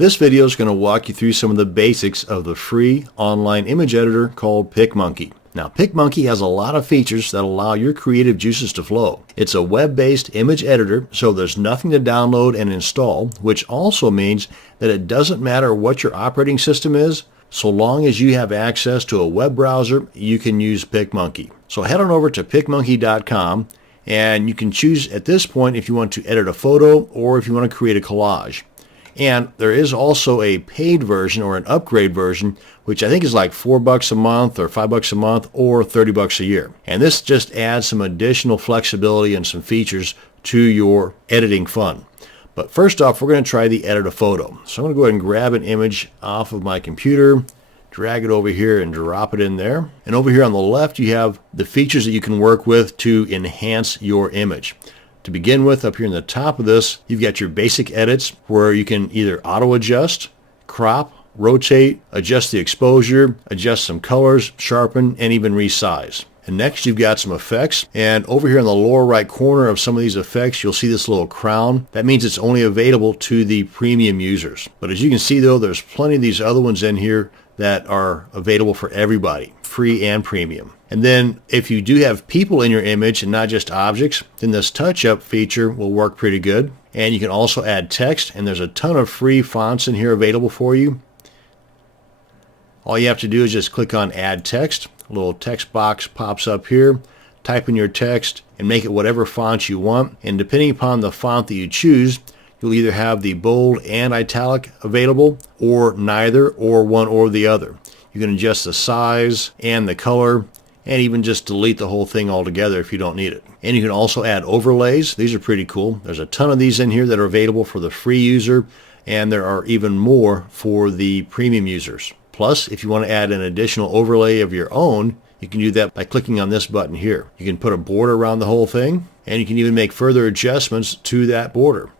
This video is going to walk you through some of the basics of the free online image editor called Pic Monkey. Now, Pic Monkey has a lot of features that allow your creative juices to flow. It's a web-based image editor, so there's nothing to download and install, which also means that it doesn't matter what your operating system is. So long as you have access to a web browser, you can use Pic Monkey. So head on over to picmonkey.com and you can choose at this point if you want to edit a photo or if you want to create a collage. And there is also a paid version or an upgrade version, which I think is like $4 a month or $5 a month or $30 a year. And this just adds some additional flexibility and some features to your editing fun. But first off, we're going to try the edit a photo. So I'm going to go ahead and grab an image off of my computer, drag it over here and drop it in there. And over here on the left, you have the features that you can work with to enhance your image. To begin with, up here in the top of this, you've got your basic edits where you can either auto adjust, crop, rotate, adjust the exposure, adjust some colors, sharpen, and even resize. And next you've got some effects, and over here in the lower right corner of some of these effects you'll see this little crown. That means it's only available to the premium users. But as you can see though, there's plenty of these other ones in here that are available for everybody, free and premium. And then if you do have people in your image and not just objects, then this touch-up feature will work pretty good. And you can also add text, and there's a ton of free fonts in here available for you. All you have to do is just click on Add Text. A little text box pops up here. Type in your text and make it whatever font you want. And depending upon the font that you choose, you'll either have the bold and italic available, or neither, or one or the other. You can adjust the size and the color, and even just delete the whole thing altogether if you don't need it. And you can also add overlays. These are pretty cool. There's a ton of these in here that are available for the free user, and there are even more for the premium users. Plus, if you want to add an additional overlay of your own, you can do that by clicking on this button here. You can put a border around the whole thing, and you can even make further adjustments to that border.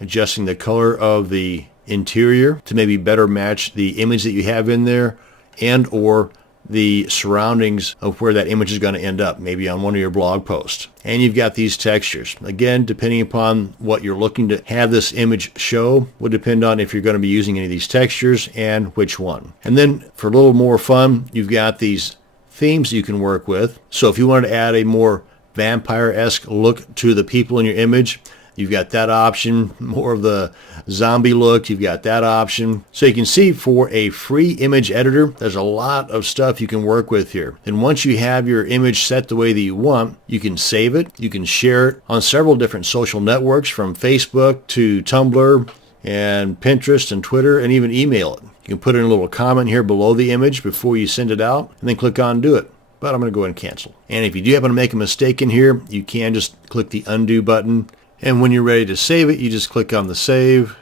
Adjusting the color of the interior to maybe better match the image that you have in there, and or the surroundings of where that image is going to end up, maybe on one of your blog posts. And you've got these textures. Again, depending upon what you're looking to have this image show will depend on if you're going to be using any of these textures and which one. And then for a little more fun, you've got these themes you can work with. So if you wanted to add a more vampire-esque look to the people in your image, you've got that option. More of the zombie look, you've got that option. So you can see for a free image editor, there's a lot of stuff you can work with here. And once you have your image set the way that you want, you can save it. You can share it on several different social networks, from Facebook to Tumblr and Pinterest and Twitter, and even email it. You can put in a little comment here below the image before you send it out, and then click on do it. But I'm going to go ahead and cancel. And if you do happen to make a mistake in here, you can just click the undo button. And when you're ready to save it, you just click on the save,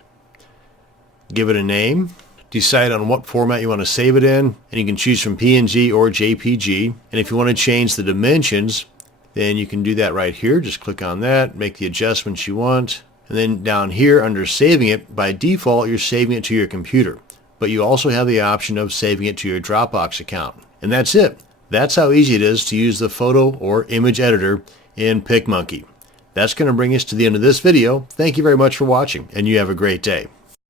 give it a name, decide on what format you want to save it in, and you can choose from PNG or JPG. And if you want to change the dimensions, then you can do that right here. Just click on that, make the adjustments you want. And then down here under saving it, by default, you're saving it to your computer. But you also have the option of saving it to your Dropbox account. And that's it. That's how easy it is to use the photo or image editor in Pic Monkey. That's going to bring us to the end of this video. Thank you very much for watching, and you have a great day.